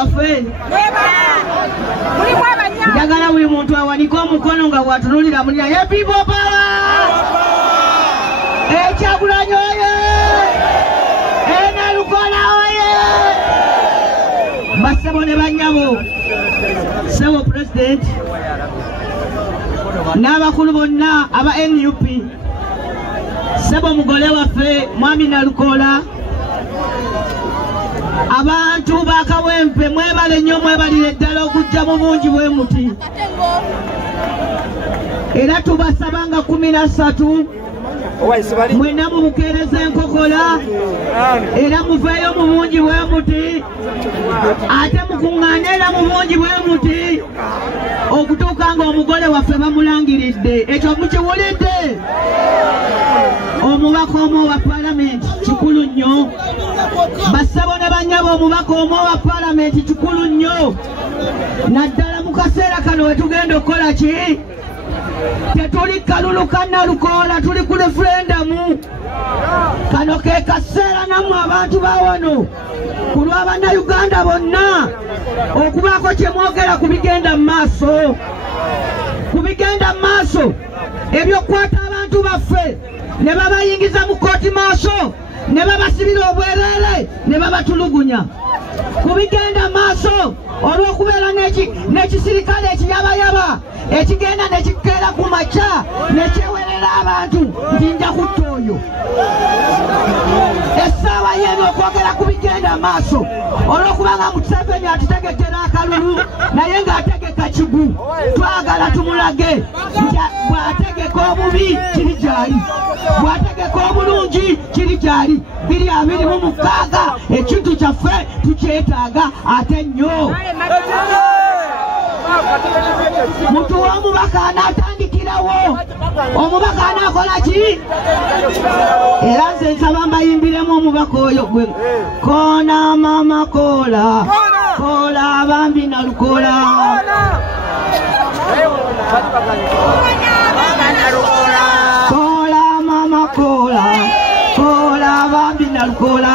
baffe njagala buli muntu awanika omukono nga bwatunulira mulira ye people power Kyagulanyi oye Nalukola oye bassebo ne bannyabo Sebo President n'abakulu bonna aba NUP Sebo mugole waffe Mwami Nalukola abantu bakawempe mwebale nnyo mwebalire ddala okujja mu bungi bwe muti era tubasabanga 13 mwena mubukeereza enkokola era muveeyo mu bungi bwe muti ate mukuŋŋaane era mu bungi bwe muti okutuuka nga omugole waffe bamulangiridde ekyo mukiwulidde omubaka omu wa palamenti kikulu nnyo bassebo ne bannyabo omubaka omu wa palamenti kikulu nnyo naddala mu kaseera kano we tugenda okukola ki tetuli kalulu ka Nalukola tuli ku referendamu kano ke kaseera nammwe abantu ba wano ku lw'abannayuganda bonna okubaako kye mwogera ku bigenda mu maaso ebyokukwata abantu baffe ne babayingiza mu kooti maaso ne babasibira obwereere ne babatulugunya ku bigenda maaso olw'okubeera n'ekisirikale ekiyabayaba ekigenda ne kikeera ku makya ne kyewerera abantu nti nja kutta oyo essaawa yeeno okwogera ku bigenda maaso olw'okubanga Museveni atutegetera akalulu naye ng'ategeka kigu twagala tumulage nti bw'ategeka obubi kiri gyali bw'ategeka obulungi kiri gyali 2026 ekintu kyaffe tukyetaaga ate nnyo muntu w'omubaka anaatandikirawo omubaka anaakola ki era nze nsaba mbayimbiremu omubaka oyo gwe koona mama kola kola bambi Nalukola kola mama kola kola bambi Nalukola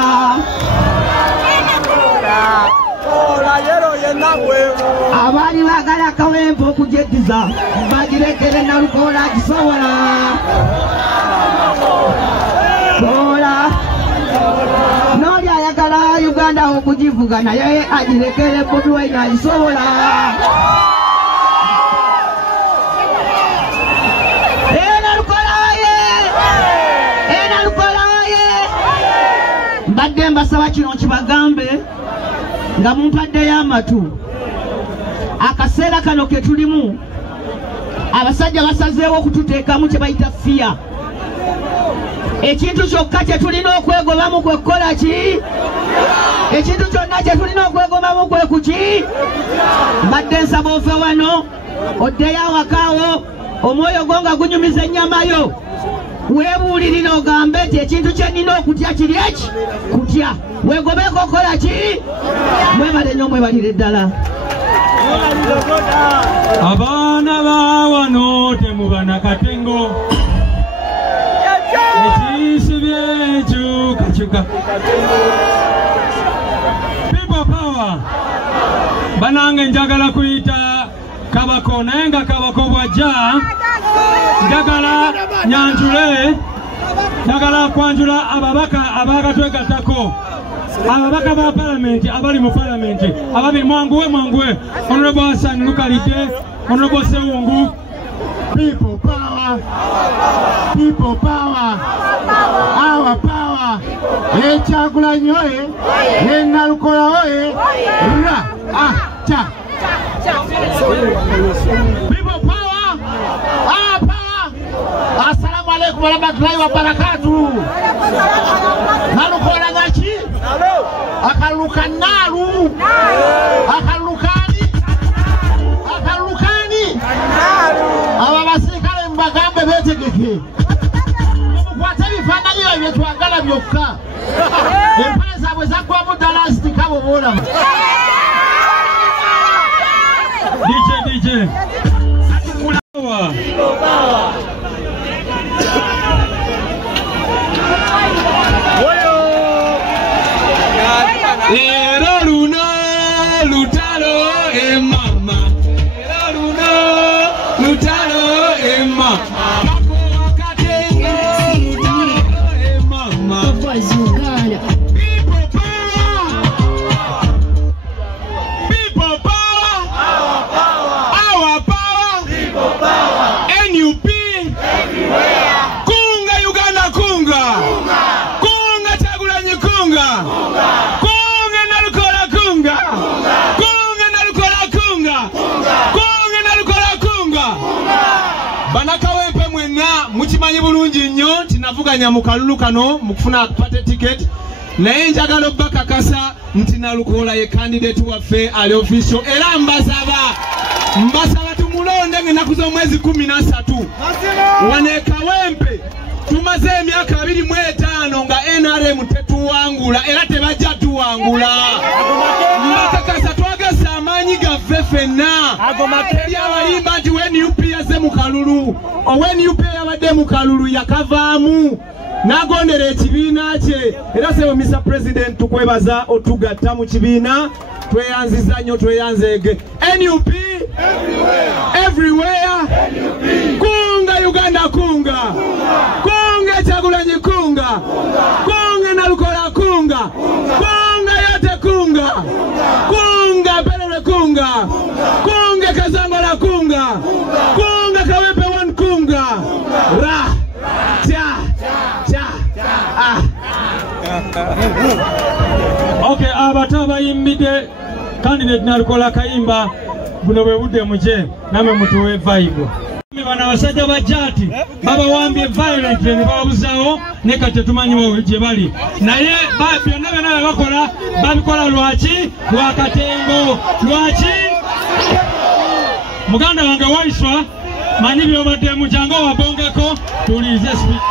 abaali baagala akawempe okujeddiza bagirekere Nalukola agisobola n'oli ayagala Uganda okugivuga naye agirekere Bobi Wine agisobola Nalukola oye mbadde mbasaba kino kibagambe nga mumpaddeyo amatu akaseera kano ke tulimu abasajja basazeewo okututeekamu kye bayita fiya ekintu kyokka kye tulina okwegobamu kwe kukola ki ekintu kyonna kye tulina okwegobamu kwe kuki mbadde nsaba ove wano oddeyo awakaawo omwoyo gwo nga gunyumiza ennyamayo weebuulirira ogambe nti ekintu kye nina okutya kiri eki kutya weegobeeko okola ki mwebale nnyo mwebalire ddala abaana ba wano temubana katengo ekisibye kyukakyuka people power banange njagala kuyita kabako naye nga kabako bwajja njagala nyanjule njagala kwanjula ababaka abakatwegattako ababaka ba palamenti abali mu palamenti ababiri mwanguwe Honorable Hassan Lukalide Honorable Sewungu people power our power Kyagulanyi oye Nalukola oye ra cha people power our power. Assalamu alaikum warahmatullahi wabarakatuh. Nalukola ngaki akaluka nalu akalukani aba basikale mbagambe betegeke mukwate bifaananyi bye twagala byokka empale zaabwe zaggwamu ddala zitikabo boolaba DJ era mumanyi bulungi nnyo tinavuganya mu kalulu kano mu kufuna kupata ticket naye njagala obbakakasa nti Nalukoola ye candidate waffe ali official era mbasaba tumulonde ng'ennaku z'omwezi 13 wano e Kawempe tumaze emyaka 25 nga NRM tetuwangula era tebajja tuwangula mbakakasa twagasa amaanyi gaffe ffenna eri abalimba nti WNUP yazze mu kalulu WNUP yabadde mu kalulu yakavaamu n'agondera ekibiina kye era sebo Mr. President tukwebaza otugatta mu kibiina tweyanziza nnyo tweyanzeege NUP everywhere kunga Uganda kunga Kyagulanyi kunga Nalukoola kunga yote kunga Belere kunga Kazangola kunga Kawempe one kunga ra cha Okay, abato bayimbide candidate Nalukoola kayimba buno bwe budde muje namwe mutuwe vibe. Bana basajja bajati baba wambye violent ne babuzawo ne kate tumanyiwo gye bali naye byonna bakola babikola lwaki lwakatengo lwaki muganda wange waiswa manyi byobadde mujango wabongeko tulize speak.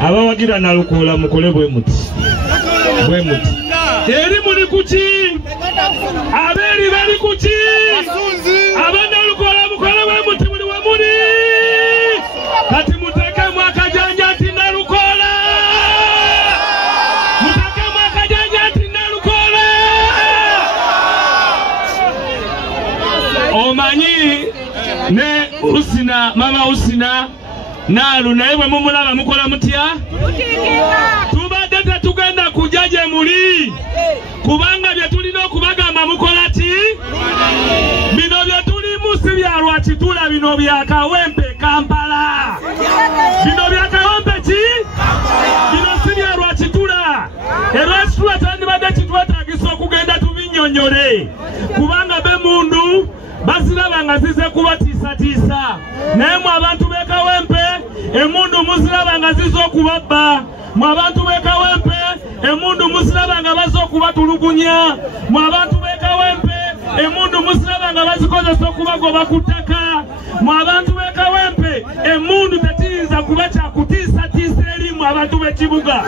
Abawagira Nalukoola mukole bwe muti eri muli kuki aberi bali kuki Nalukoola mukole bwe muti muli wamuli kati muteke mwakajanja ati Nalukoola omanyi ne Usina mama Usina Nalu naye bwe mumulaba mukola mutya tubadde tetugenda kujaje muli kubanga bye tulina okubagamba mukola ki bino bye tulimu si bya lwaki tula bino bya Kawempe Kampala bino bya Kawempe ki bino si bya lwaki tula era tula tandibadde kitwetaagisa okugenda tubinnyonnyole kubanga bemundu baziraba nga zize kubatiisatiisa naye mu abantu b'e Kawempe emundu muziraba nga zize okubabba mu abantu b'e Kawempe emundu muziraba nga baze okubatulugunya mu abantu b'e Kawempe emundu muziraba nga bazikozesa okubagoba ku ttaka mu abantu b'e Kawempe emundu tetiyinza kuba kyakutiisatiisa eri mu abantu b'ekibuga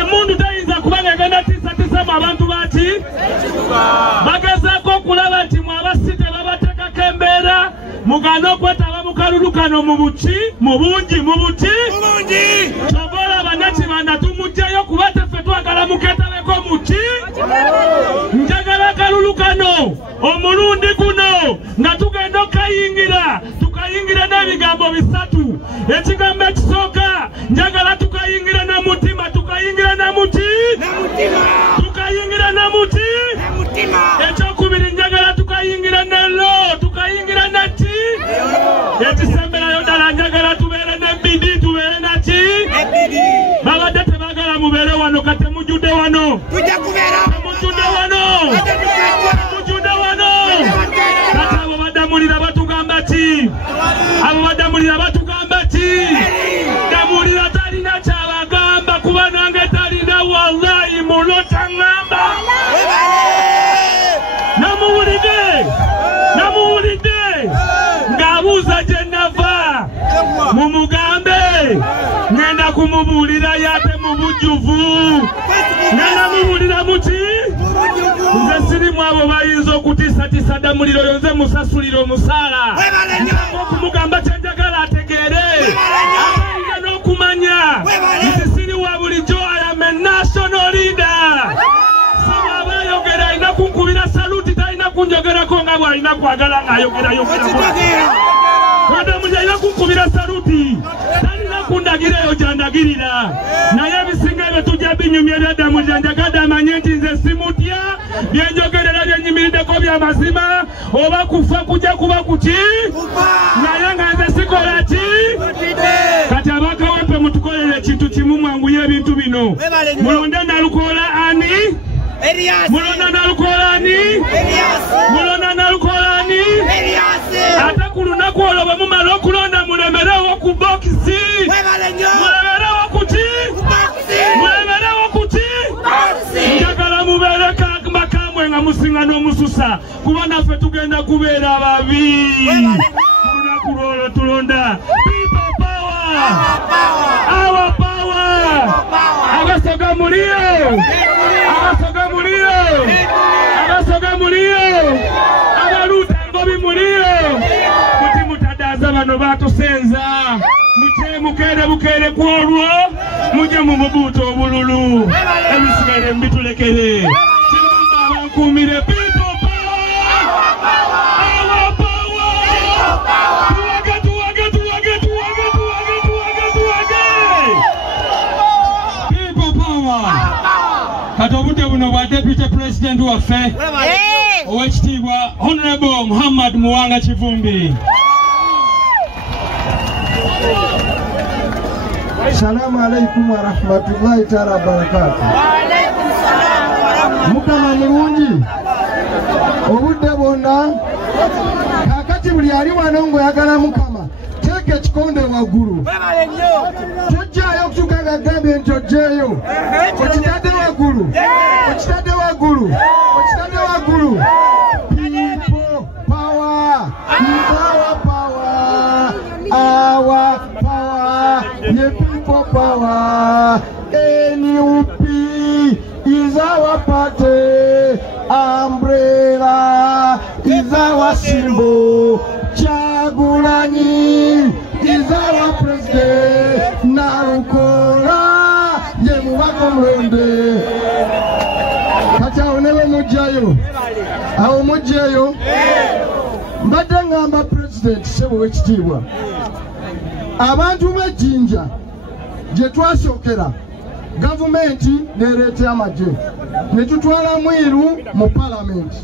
emundu teyinza kuba nga egenda tiisatiisa mu abantu baki bagezaako okulaba nti mu abasite babatekako embeera muganda okwetaba mu kalulu kano mu buki mu bungi mu buki tobola bannakibanda tumugjayo kuba teffe twagala muketabeko muki njagala akalulu kano omulundi guno nga tugenda okayingira tukayingira n'ebigambo bisatu ekigambo ekisooka njagala tukayingira na mutima tukayingira na muti tukayingira na muti ekyokubiri njagala tukayingira nelo tukayingira naki ekisemberayo ddala njagala tubeere n'ebidi tubeere naki babadde tebagala mubeere wano kate mujjudde wano temujjudde wano kati abo badamulira batugamba ki damulira talina kyabagamba kuba nange talina wallahi mulota ngamba namuwulidde ng'abuuza gye nava mumugambe ngenda kumubuulira yate mu bujjuvu ngenda mubuulira muki nze sirimu abo bayinza okutiisatiisa damuliro yo nze musasulira omusaala okumugamba kyenjagala ategeere atayinza n'okumanya nti siri wa bulijjo I am a national leader saba bayogera alina kunkubira saluti talina kunjogerako nga bw'alina kwagala ng'ayogerako Adamu alina kunkubira saluti talina kundagira eyo gyandagirira naye ebisinga ebyo tujja binyumya ebya Adamu gyanjagadde amanye nti nze simutya byenjogerera byenyimiriddeko bya mazima oba kufa kujja kuba kuki naye nga nze sikola ki kati Abakawempe mutukolere ekintu kimu mwanguye ebintu bino. Mulonda Nalukola ani? Mulonda Nalukola ani? Mulonda Nalukola ani? Ate ku lunaku olwo bwe mumala okulonda mulemerewo ku bokisi. Mulemerewo kuti? Mulemerewo kuti? Njagala mubeere bakamwe nga musinga n'omususa kuba naffe tugenda kubeera ababi. Lunaku lwolwo tulonda people power. Our power. Abasoga mulio. Abasoga mulio. Abasoga mulio. Abaluta ngobi mulio. Muti mutadaza bano batusenza. Muche mukere bukere kwolwo. Muje mu mubuto obululu. Ebisigale mbitulekere. Kirumba abankumire people power. Our power. People power. Katobude buno bwa deputy president waffe. Owekitiibwa Honorable Muhammad Muwanga Kivumbi. Assalamu alaikum wa rahmatullahi ta'ala barakatuh. Wa alaikum salam wa rahmatullahi. Mukama mulungi. Obudde bwonna kakati buli ali wano ng'oyagala Mukama teeka ekikonde waggulu. Tojjaayo okutuuka nga gambye nti ojjeeyo. Okitadde waggulu. Okitadde waggulu. Okitadde waggulu. People power. Our power. Our power. The people power. NUP is our party. Umbrella is our symbol. Kyagulanyi is our president. Nalukola ye mubaka mulonde. Kati awo ne bemugjayo. Awo mugjayo. Mbadde ngamba president Ssebo w'ekitiibwa. Abantu b'Ejjinja gye twasookera gavumenti neereeta amagye ne tutwala Mwiru mu palamenti.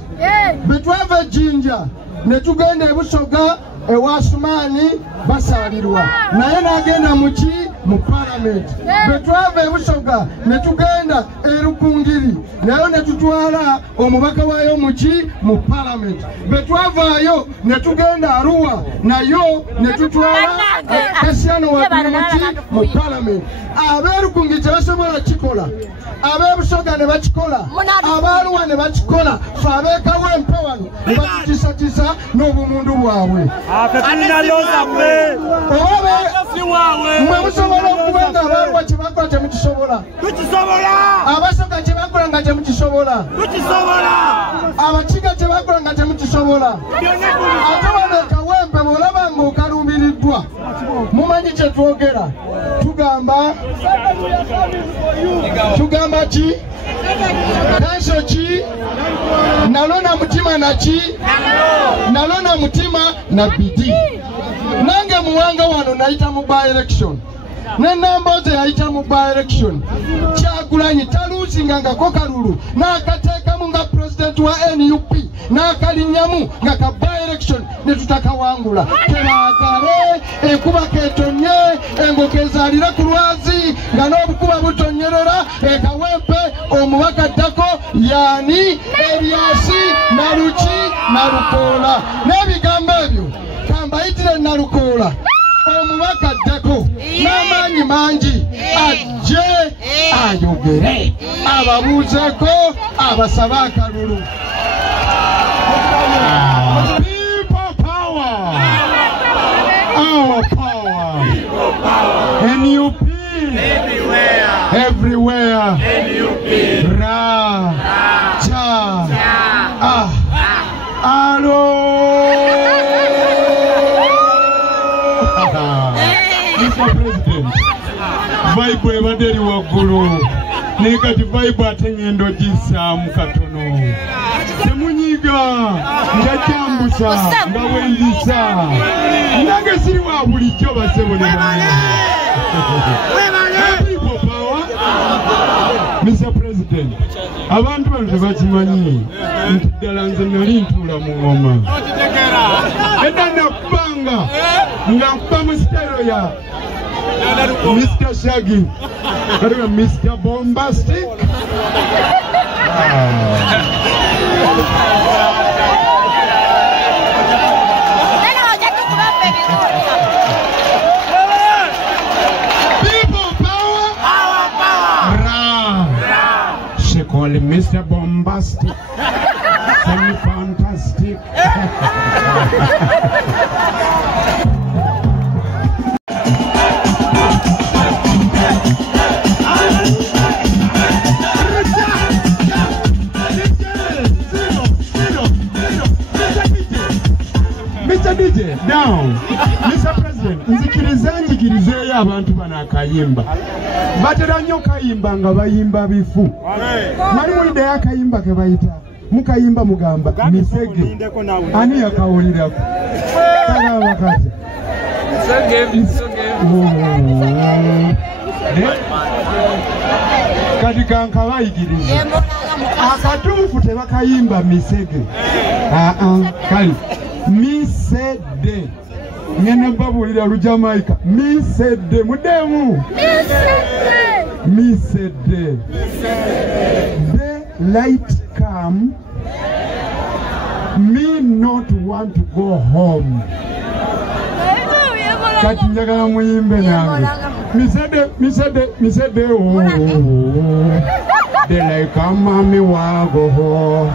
Bwe twava Ejjinja ne tugenda e Busoga ewa Sumaani basaalirwa naye n'agenda muki mu palamenti. Bwe twava e Busoga ne tugenda e Rukungiri nayo ne tutwala omubaka waayo muki mu palamenti. Bwe twavaayo ne tugenda Arua nayo ne tutwala Kasiano waggulu muki mu palamenti. Ab'e Rukungiri tebasobola kikola, ab'e Busoga ne bakikola, ab'Arua ne bakikola, ffe ab'e Kawempe wano ne batutisatisa n'obumundu bwabwe. Mwe musobola okuba nga Abarua kye bakola temukisobola. Abasoga kye bakola nga temukisobola. Abakiga kye bakola nga temukisobola. Ate wano e Kawempe bw'olaba ng'okaluubiriddwa mumanyi kye twogera. Tugamba ki? Kanso ki? Nalona mutima na ki? Nalona mutima na bidi. Nange Muwanga wano nayita mu by election. Ne Namboze yayita mu by election. Kyagulanyi taluusingangako kalulu n'akateekamu nga president wa NUP n'akalinyamu nga ka by election ne tutakawangula. Tebaagale enkuba keetonye engoke ezaalire ku lwazi nga n'obukuba butonyerera e Kawempe omubaka addako yaani Eriasi Naluki Nalukola. N'ebigambo ebyo kambayitire Nalukola omubaka addako n'amaanyi mangi ajje ayogere ababuuzeeko abasabe akalulu. People power. Our power. NUP. Everywhere. Ra. Cha. Alo. Mr. President, Bible ebadde waggulu naye kati Bible ate ngendo gissaamu katono. Temunyiga njakyambusa nga wendisa nange siri wa bulijjo basebo ne people power. Mr. President, abantu bano tebakimanyi nti ddala nze nali ntuula mu ngoma edda nakubanga nga nkuba mu sitero ya Mr. Shaggy. Mr. Bombastic. People power. She call him Mr. Bombastic. Semi-fantastic. Mr. DJ, down. Mr. President, nzikirize abantu banakayimba. Batera nnyo kayimba nga bayimba bifu. Mali mulide yakayimba ke bayita. Mukayimba mugamba misege. Ani yakawulirako? Tagaba kati. Kati kankabayigirize. Akatuufu tebakayimba misege. Kali. Misede. Nyene babulira Lujamaika. Misede mudemu. Misede. The light come. Me not want to go home. Kati njagala muyimbe nange. Misede oh. The light come mami wago ho.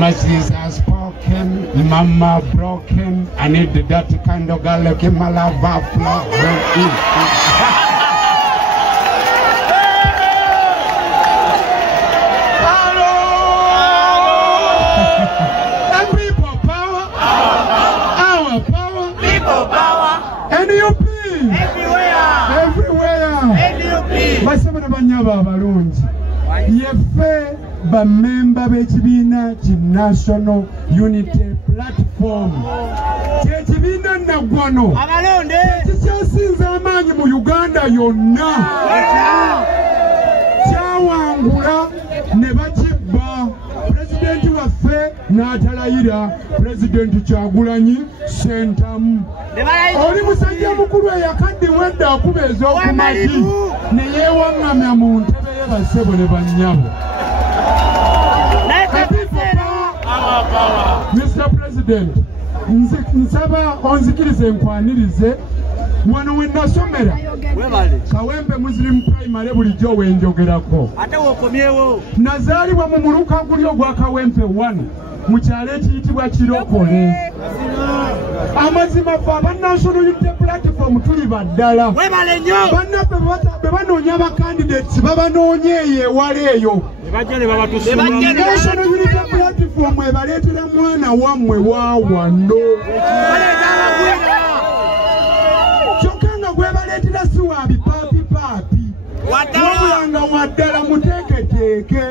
Messages are spoken, mama broken. I need the dirty kind of girl like my lava flow. And people power, our power, people power, NUP, everywhere. Basabana banyaba abalungi. Yefe ba member b'ekibiina ki National Unity Platform. Ekibiina naggwano ekikyasinza amaanyi mu Uganda yonna kyawangula ne bakibba pulezidenti waffe n'atalayira pulezidenti Kyagulanyi Ssentamu. Oli musajja mukulu eyakaddiwa edda akuba ez'okumagi ne yeewaŋŋamya mu ntebe ye bassebo ne bannyabo. Mr. President, nsaba onzikirize nkwanirize wano we nasomera Kawempe Muslim Primary bulijjo wenjogerako. Nazaalibwa mu muluka guli ogwa Kawempe 1 mu kyalo ekiyitibwa Kirokole. Amazima ffe aba National Unity Platform tuli baddala. Bannaffe be banoonya abakandidates babanoonya eyo ewala eyo. National Unity Platform ebaleetera mwana wammwe wa wano. Kyokka nga gwebaleetera si wa bipaapi. Wabula nga waddala muteeketeeke.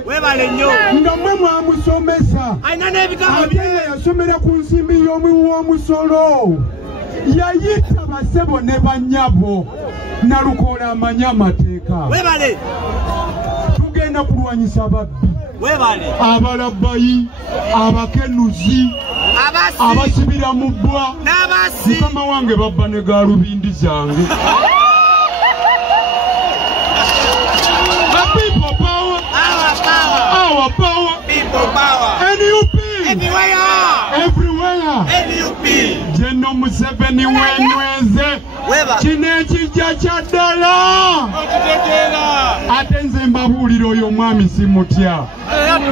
Nga mmwe mwamusomesa. Ate nga yasomera ku nsimbi y'omuwi w'omusolo. Yayita basebo ne bannyabo. Nalukoola amanyi amateeka. Tugenda kulwanyisa ababbi. Abalabbayi, abakenuzi, abasibira mu bbwa. Mukama wange babba ne gaalubindi zange. People power, our power, people power, NUP, everywhere, NUP. General Museveni wenyweze, kino ekijja kya ddala. Ate nze mbabuulira oyo omwami simutya.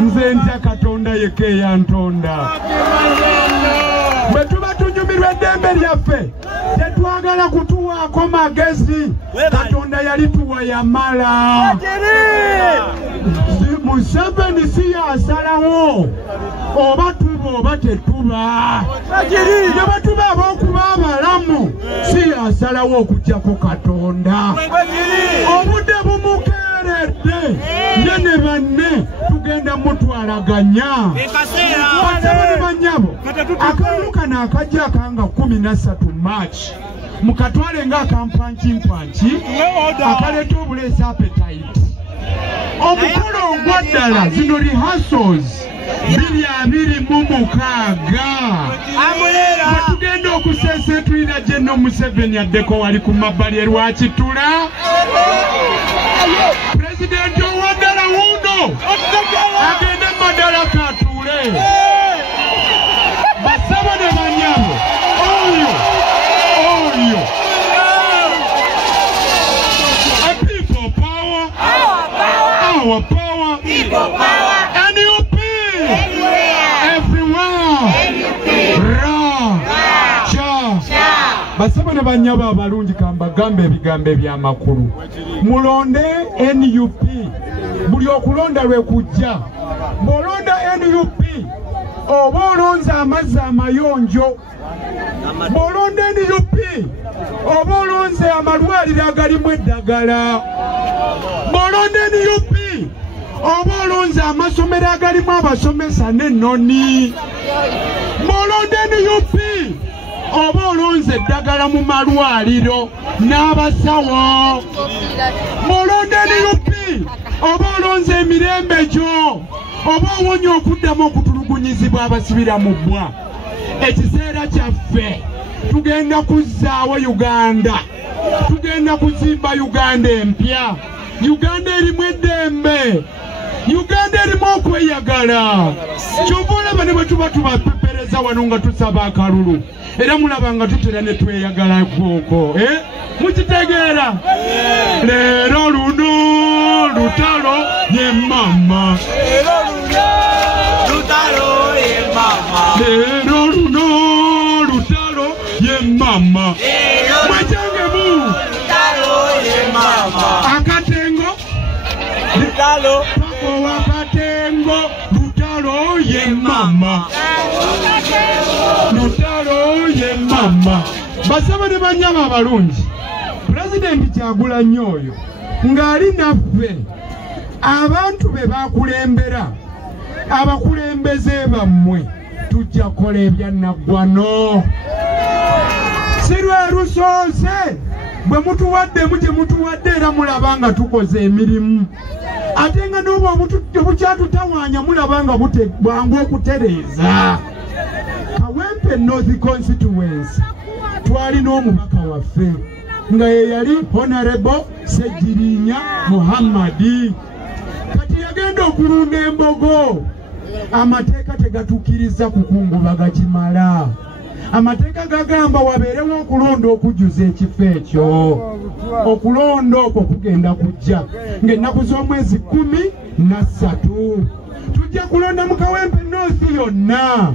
Nze ntya Katonda yekka eyantonda. Bwe tuba tunyumirwa eddembe lyaffe, tetwagala kutuwaako magezi. Katonda yalituwa yamala. Museveni si yasalawo oba tuba oba tetuba. Ne bwe tuba ab'okuba abalamu si yasalawo okuggyako Katonda. Obudde bumukeeredde ye ne banne tugenda mutwalaganya. Basebo ne bannyabo akalulu kano akajja akanga 13 March mukatwale nga akampanchimpanchi akaleeta obuleesa appetite. Omukolo ogwaddala zino rehearsals 226 tugenda okusesetulira General Museveni addeko wali ku mabbali erwakitula. Pulezidenti owaddala wuuno agende Madaraka atuule. Basaba ne banyabo oyo a people power, our power, people power, NUP everywhere. Basaba ne banyabo abalungi kambagambe ebigambo ebyamakulu. Mulonde NUP buli okulonda lwe kujja. Bw'olonda NUP oba olonze amazzi amayonjo. Bw'olonda NUP oba olonze amalwaliro agalimu eddagala. Bw'olonda NUP oba olonze amasomero agalimu abasomesa n'ennoni. Bw'olonda NUP oba olonze eddagala mu malwaliro n'abasawo. Bw'olonda NUP oba olonze emirembe gyo oba owonya okuddamu okutulugunyizibwa abasibira mu bbwa. Ekiseera kyaffe tugenda kuzzaawo Uganda, tugenda kuzimba Uganda empya, Uganda erimu eddembe, Uganda erimu okweyagala. Kyova olaba ne bwe tuba tubapepereza wano nga tusaba akalulu era mulaba nga tutera ne tweyagala gogo. Mukitegeera? Leero luno lutalo ye mama. Leero luno lutalo ye mama. Mwechangemu akatengo lutalo pako wakatengo lutalo ye mama. Lutalo ye mama. Basaba ne banyama abalungi President Kyagulanyi oyo ng'ali naffe abantu be bakulembera abakulembeze bammwe tujja kukola ebyannaggwano. Si lwe lusoose bwe mutuwadde muje mutuwadde era mulaba nga tukoze emirimu ate nga n'obwo obukyatutawaanya mulaba nga bwangu okutereeza. Kawempe North Constituency twalina omubaka waffe nga ye yali Honorable Sejirinya Muhammadi. Kati yagenda okulunda embogo. Amateeka tegatukkiriza kukungubaga kimala. Amateeka gagamba wabeerewo okulonda okujjuza ekifo ekyo. Okulonda okwo kugenda kujja ng'ennaku z'omwezi 13. Tujja kulonda mu Kawempe North yonna.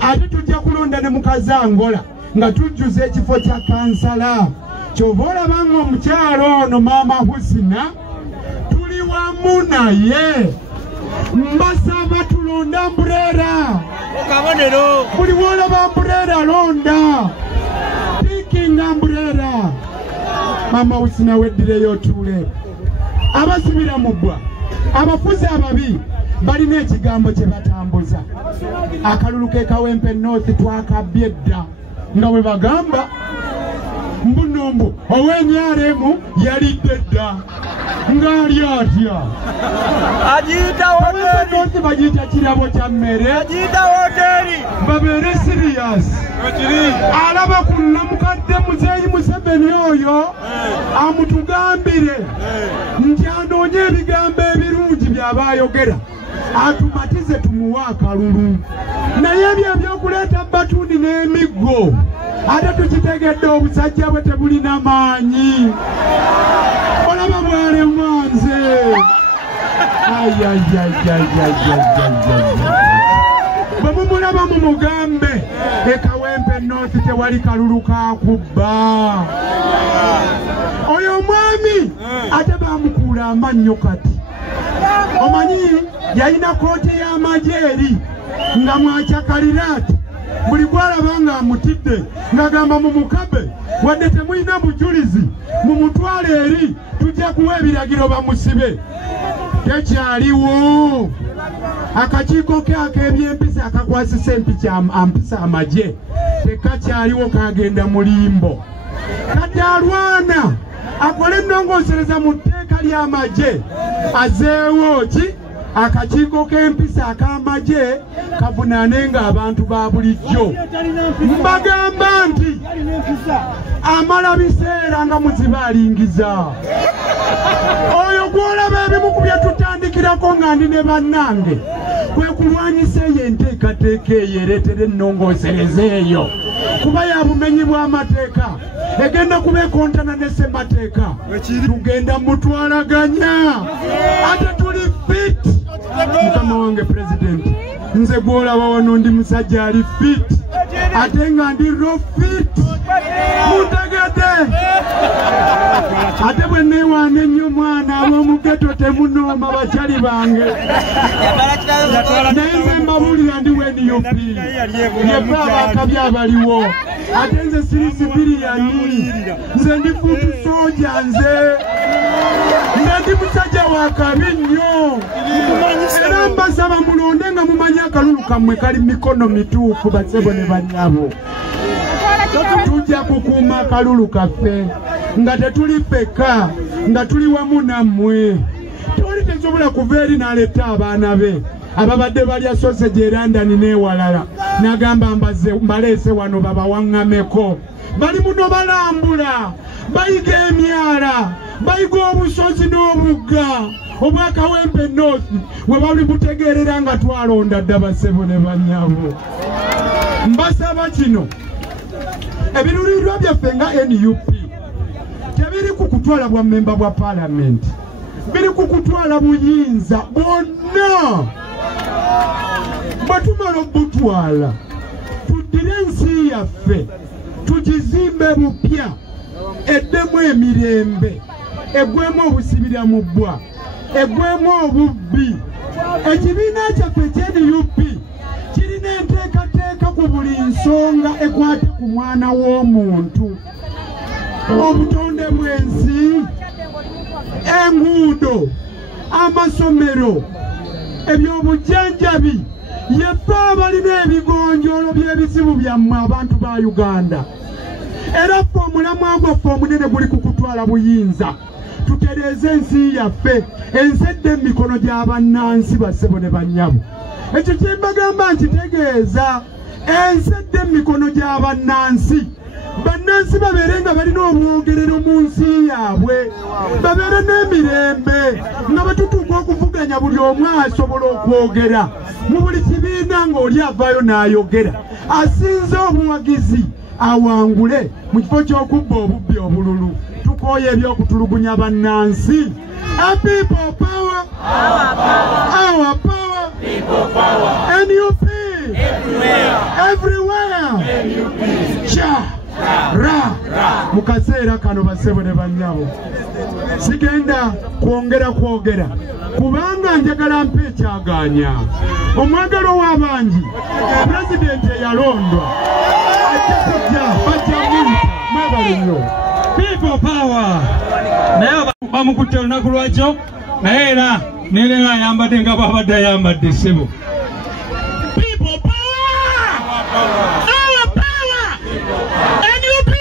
Ate tujja kulonda ne mu Kazangola nga tujjuza ekifo kya kansala. Kyova olaba ng'omukyalo ono Maama Husina tuli wamu naye. Mbasaba tulonda Mbureera. Buli w'olaba Mbureera londa. Pikinga Mbureera. Maama Husina weddireyo otuule. Abasibira mu bbwa, abafuzi ababi balina ekigambo kye batambuza. Akalulu ke Kawempe North twakabbye dda nga bwe bagamba mbunombo ow'enyaremu yalidde dda ng'ali atya. Kawempe bagiyita kirabo kya mmere. Babeere serious. Alaba ku nnamukadde Muzeeyi Museveni oyo amutugambire nti anoonye ebigambo ebirungi by'aba ayogera atumatize tumuwe akalulu. Naye ebyo ebyokuleeta batundi n'emiggo ate tukitegedde obusajja bwe tebulina maanyi. Olaba bw'alemanze. Bwe mumulaba mumugambe e Kawempe North tewali kalulu kakubba. Oyo omwami ate bamukuula amannyo kati. Omanyi yalina kooti y'amagye eri nga mwakyakalira ati buli gwalaba nga amutidde ng'agamba mumukabe wadde temulina bujulizi mumutwale eri tujja kuwa ebiragiro bamusibe. Tekyaliwo akakiiko ke ak'ebyempisa akakwasisa empisa amagye tekakyaliwo kagenda mulimbo. kati alwana akole ennongoosereza mu tteeka ly'amagye azeewo ki akakiiko k'empisa ak'amagye kavunaanenga abantu ba bulijjo. Mbagamba nti amala biseera nga muziba alingiza. Oyo gw'olaba ebimu ku bye tutandikirako nga ndi ne bannange kwe kulwanyisa eyo enteekateeka eyo ereetera ennongoosereza eyo kuba ya bumenyi bw'amateeka egenda kuba ekontana ne ssemateeka tugenda mutwalaganya ate tuli fit. Mukama wange pulezidenti nze gw'olaba wano ndi musajja ali fit ate nga ndi ro fit muntegedde ate bwe neewaana ennyo mwana ab'omugeto temunooma bakyali bange naye nze mbabuulira ndi NUP yeva abakabi abaliwo ate nze siri sipiriyani nze ndi fuutu soja nze ndi musajja wa kabi nnyo era mbasaba mulonde nga mumanyi akalulu kammwe kali mikono mituufu basebo ne bannyabo. Tujja kukuuma akalulu kaffe nga tetuli ffekka nga tuli wamu nammwe. Tewali tesobola kuva eri n'aleta abaana be ababadde balya sausage e London n'ewalala n'agamba mbaleese wano babawaŋŋameko. Bali muno balambula bayiga emyala bayiga obusozi n'obugga obwakawempe North we bali butegeerera nga twalonda dda basebo ne bannyabo. Mbasaba kino ebiruubirirwa byaffe nga NUP tebiri ku kutwala bwa memba bwa paalamenti biri ku kutwala buyinza bwonna. Bwe tumala obutwala tuddire ensi yaffe tugizimbe bupya eddemu emirembe eggwemu obusibira mu bbwa eggwemu obubbi. Ekibiina kyaffe ekya-NUP kirina enteekateeka ku buli nsonga ekwate ku mwana w'omuntu, obutonde bw'ensi, enguudo, amasomero, ebyobujjanjabi. Yeffe abalina ebigonjolo by'ebizibu byammwe abantu ba Uganda. Era ffe omulamwa gwaffe omunene guli ku kutwala buyinza tutereeze ensi yaffe ensedde emikono gy'abannansi bassebo ne bannyabo. Ekyo kyembagamba nkitegeeza ensedde emikono gy'abannansi. Bannansi babeere nga balina obwogerero mu nsi yaabwe, babeere n'emirembe nga batutuuka okuvuganya buli omu asobola okwogera mu buli kibiina ng'oli avaayo n'ayogera. Asinze obuwagizi awangule mu kifo ky'okubba obubbi obululu. Tukooye ebyokutulugunya bannansi. People power, our power, people power. NUP everywhere. Cha ra mu kaseera kano bassebo ne bannyabo sigenda kwongera kwogera kubanga njagala mpa ekyagaanya omwagalo w'abangi pulezidenti eyalondwa ajja kujja bajjamuyita mwebale nnyo. People power naye bamukutte olunaku lwakyo naye era neera ayambadde nga bw'abadde ayambadde ssebo. People power, our power, NUP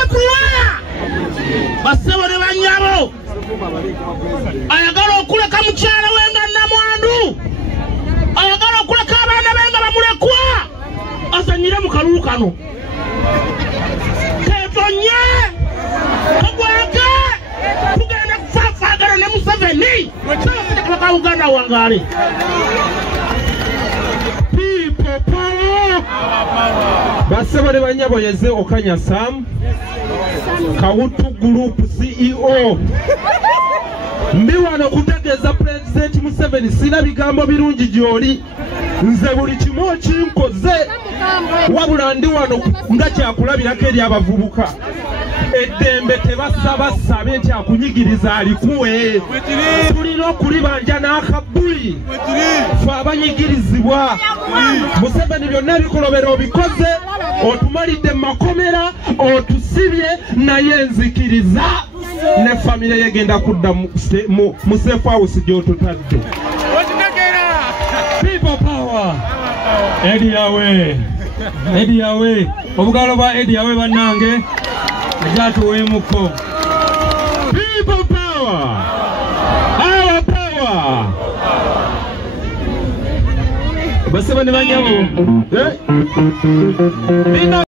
everywhere. Bassebo ne bannyabo ayagala okuleka mukyala we nga namwandu, ayagala okuleka abaana be nga bamulekwa azanyire mu kalulu kano. Ketonye kagwage tugenda kufaafagana ne Museveni ka Uganda wangaale. People power. Bassebo ne bannyabo yeze Okanya Sam Kawutu Group CEO. Ndi wano kutegeeza Pulezidenti Museveni sina bigambo birungi gy'oli, nze buli kimu okinkoze wabula ndi wano nga kyakulabirako eri abavubuka. Eddembe tebasabasabye nti akunyigiriza alikuwe. Tulina okulibanja n'akabbuli ffe abanyigirizibwa. Museveni byonna ebikolobera obikoze, otumalidde mu makomera, otusibye naye nzikiriza ne famire yegenda kudda mu safe house gy'otutadde. People power. Eri yawe Edi yawe obugalo bwa Edi yawe bannange ejatuwemuko. People power, our power. Basaba ne banyabo